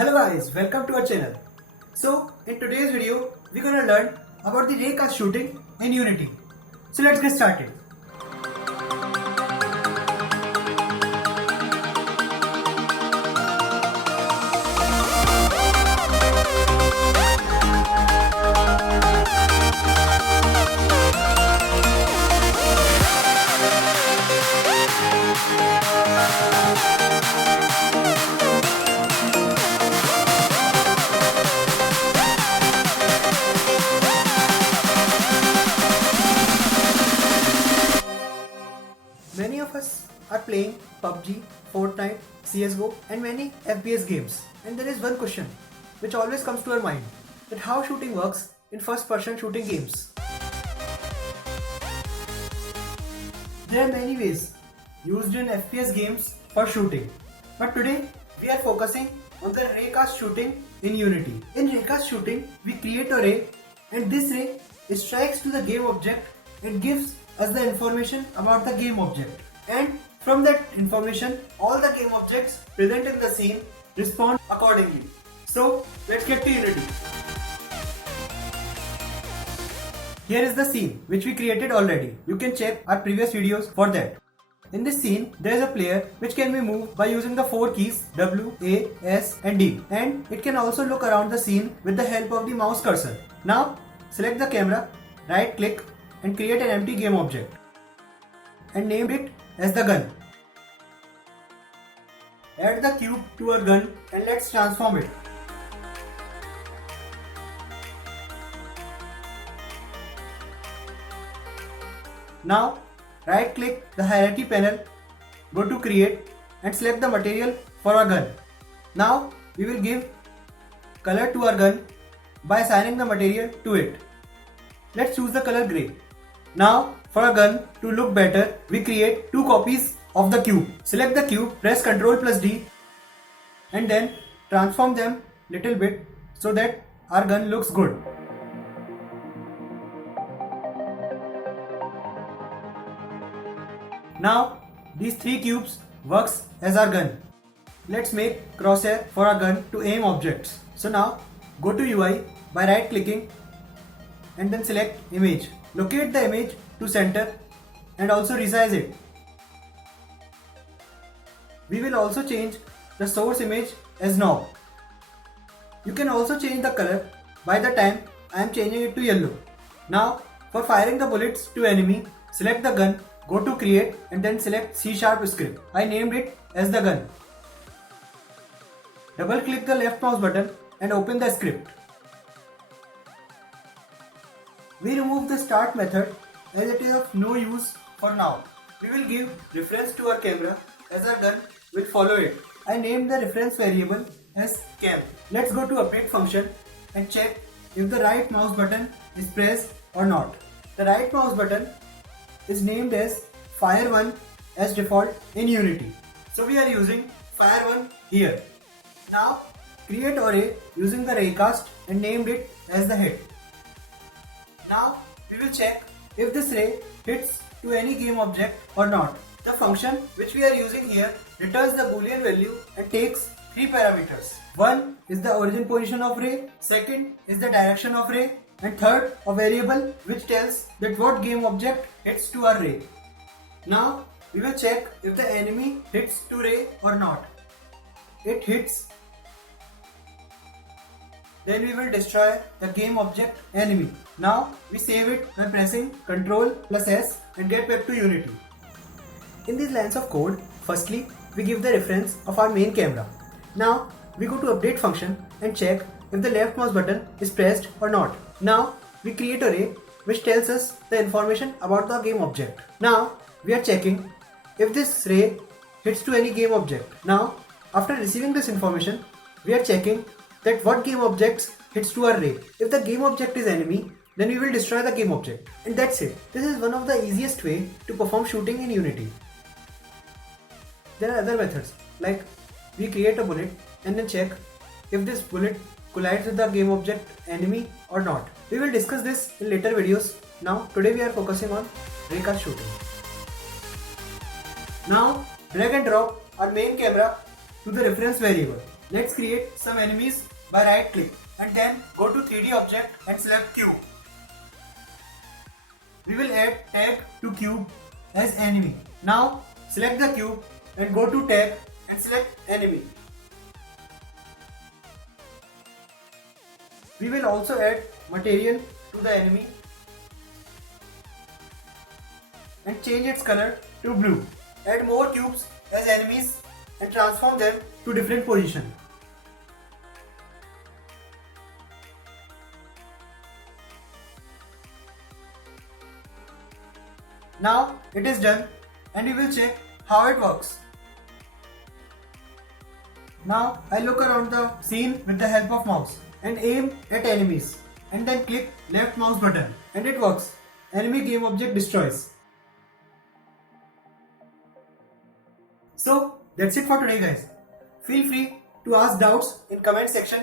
Hello guys, welcome to our channel. So in today's video, we're gonna learn about the raycast shooting in Unity. So let's get started. Many of us are playing PUBG, Fortnite, CSGO and many FPS games. And there is one question which always comes to our mind, that how shooting works in first person shooting games. There are many ways used in FPS games for shooting. But today we are focusing on the raycast shooting in Unity. In raycast shooting, we create a ray and this ray strikes to the game object and gives us the information about the game object. And from that information, all the game objects present in the scene respond accordingly. So let's get to Unity. Here is the scene which we created already. You can check our previous videos for that. In this scene, there is a player which can be moved by using the 4 keys W, A, S and D, and it can also look around the scene with the help of the mouse cursor. Now select the camera, right click and create an empty game object and name it as the gun. Add the cube to our gun and let's transform it. Now right click the hierarchy panel, go to create and select the material for our gun. Now we will give color to our gun by assigning the material to it. Let's choose the color grey. Now for our gun to look better, we create 2 copies of the cube. Select the cube, press Ctrl plus D and then transform them little bit so that our gun looks good. Now these 3 cubes works as our gun. Let's make crosshair for our gun to aim objects. So now go to UI by right clicking and then select image. Locate the image to center and also resize it. We will also change the source image as knob. You can also change the color by the time I am changing it to yellow. Now for firing the bullets to enemy, select the gun, go to create and then select C# script. I named it as the gun. Double click the left mouse button and open the script. We remove the start method as it is of no use for now. We will give reference to our camera as our gun will follow it. I named the reference variable as cam. Let's go to update function and check if the right mouse button is pressed or not. The right mouse button is named as Fire1 as default in Unity. So we are using Fire1 here. Now create array using the raycast and named it as the head. Now we will check if this ray hits to any game object or not. The function which we are using here returns the boolean value and takes 3 parameters. One is the origin position of ray, second is the direction of ray, and third a variable which tells that what game object hits to our ray. Now we will check if the enemy hits to ray or not. It hits. Then we will destroy the game object enemy. Now we save it by pressing Ctrl plus S and get back to Unity. In these lines of code, firstly we give the reference of our main camera. Now we go to update function and check if the left mouse button is pressed or not. Now we create a ray which tells us the information about the game object. Now we are checking if this ray hits to any game object. Now after receiving this information, we are checking that what game objects hits to our ray. If the game object is enemy, then we will destroy the game object. And that's it. This is one of the easiest way to perform shooting in Unity. There are other methods like we create a bullet and then check if this bullet collides with the game object enemy or not. We will discuss this in later videos. Now today we are focusing on raycast shooting. Now drag and drop our main camera to the reference variable. Let's create some enemies by right click and then go to 3D object and select cube. We will add tag to cube as enemy. Now select the cube and go to tag and select enemy. We will also add material to the enemy and change its color to blue. Add more cubes as enemies and transform them to different position. Now it is done and we will check how it works. Now I look around the scene with the help of mouse and aim at enemies and then click left mouse button and it works. Enemy game object destroys. So that's it for today guys. Feel free to ask doubts in comment section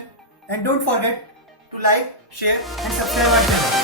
and don't forget to like, share and subscribe our channel.